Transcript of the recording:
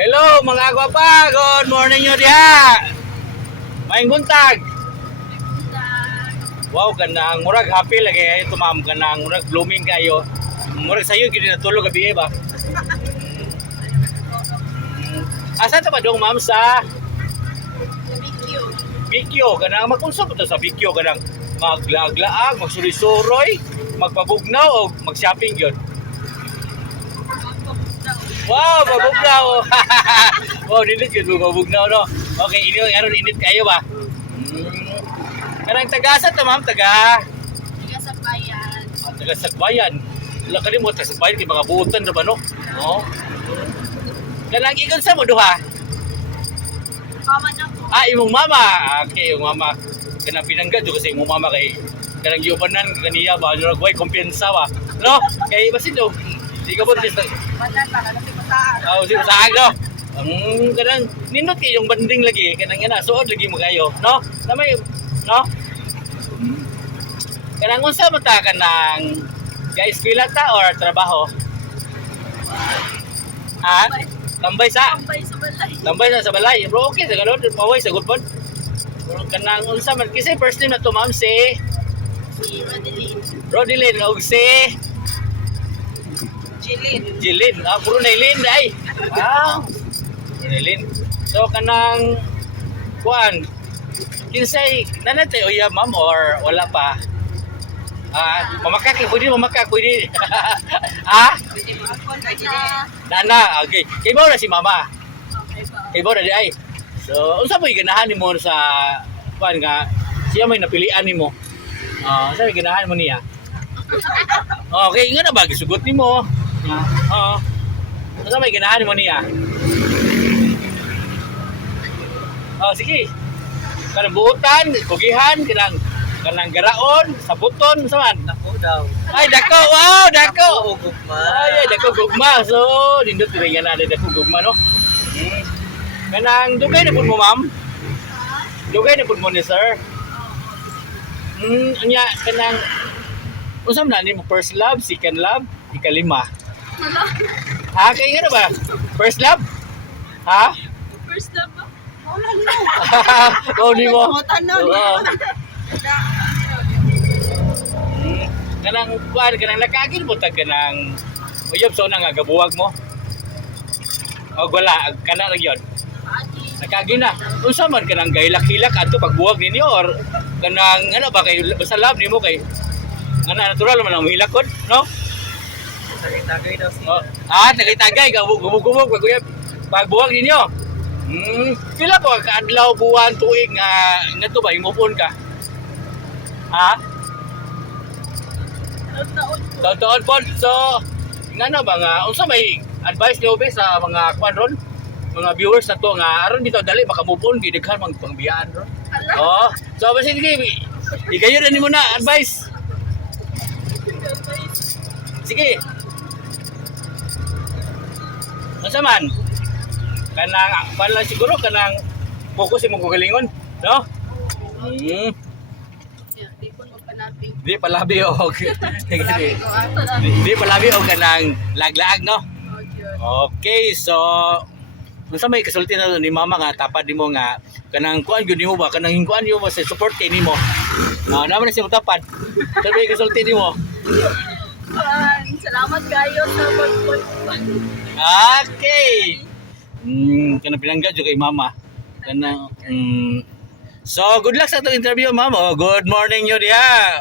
Hello mga gwapa, good morning nyo diha. Maayong buntag. Wow, kanang murag happy lagi ayo to ma'am, kanang murag blooming kayo. Murag sayo gid natulog gabi ba. Asa ta ba dong ma'am sa Bikyo, kanang magkonsum to sa Bikyo kanang maglaglaag, magsulisuroy, magpabugnaw o mag-shopping yun. Wow, mabugnaw. Wow, nilit yun, mabugnaw, no? Okay, init kayo ba? Kanang taga-asa to, ma'am? Taga Sakbayan. Taga-Sakbayan. Wala ka rin mo, taga-Sakbayan, kay mga buutan na ba, no? Oo. Kanang ikon sa mo, duha? Mama na po. Imong mama. Okay, yung mama. Kanang pinanggad doon kasi imong mama kay kanang giubanan kaniya ba, nagway kumpiyansa ba? No? Kay basin do. Di ka po Wala pa, kasi masaan. si saan no? Kanang nindot kay yung banding lagi kanang ina suod lagi mo kayo, no? Namay no? Kanang unsa man ta kanang guys pila ta or trabaho? Ha? Tambay sa Tambay sa balay. Bro, okay sa ganun, paway sa good pod. Kanang unsa man kasi first name na to ma'am si Si Rodilyn og si Jilin. Puro na Ilin ay. Brunelin. So kanang kuan kinsay nanate uya ma'am or wala pa? Mamakak pwede. Pwede mo ako. Nana, okay. Kay mo na si mama. Kay mo na di ay. So, unsa may ganahan nimo sa kuan nga siya may napilian nimo? Unsa may ganahan mo niya? Okay, nga na ba gisugot nimo? Unsa may ganahan mo niya? Sige. Kanang buutan, kugihan, kanang garaon, sabuton, saman. Ako daw. Ay, dako, wow, dako. Gugma. Ay, dako gugma. So, nindot rin yan na dako gugma, no? Kanang dugay na po mo, ma'am? Dugay na po mo ni sir? Anya, kanang usam na ni mo first love, second love, ikalima. Ha, kaya nga na ba? First love? Ha? First love ba? Wala Oh, di mo. Tanong. Kanang kuan kanang nakagin mo tag kanang uyab so nga gabuwag mo. O wala kana ra gyud. Nakagin na. Unsa man kanang gailak-hilak adto pagbuwag ninyo or kanang ano ba kay basta love nimo kay ana natural man ang hilakod, no? Tagay daw siya. Tagay-tagay gumugumog pagbuwag ninyo. Pila po ka adlaw buwan tuig nga ngadto ba i-move on ka? Ha? Taon po. So, ngano ba nga unsa may advice niyo ba sa mga kwan ron? Mga viewers na to nga aron bitaw dali maka move on gid daghan mang pangbiyaan ron. So basin sige. Ikayo na nimo na advice. Sige. Unsa man? Kanang pala siguro kanang focus imong kagalingon, no? Di palabi o Di palabi o kanang laglaag, no? Okay, so unsa may kasulti na ni mama nga tapad nimo nga kanang kuan gyud nimo ba kanang hingkuan nimo sa support kay nimo. Naman na siya tapad. Sabi kasulti nimo. Salamat kayo sa pag-support. Okay. Kanang pinanggad jud kay mama. Kanang so good luck sa itong interview ma'am. Good morning nyo diha.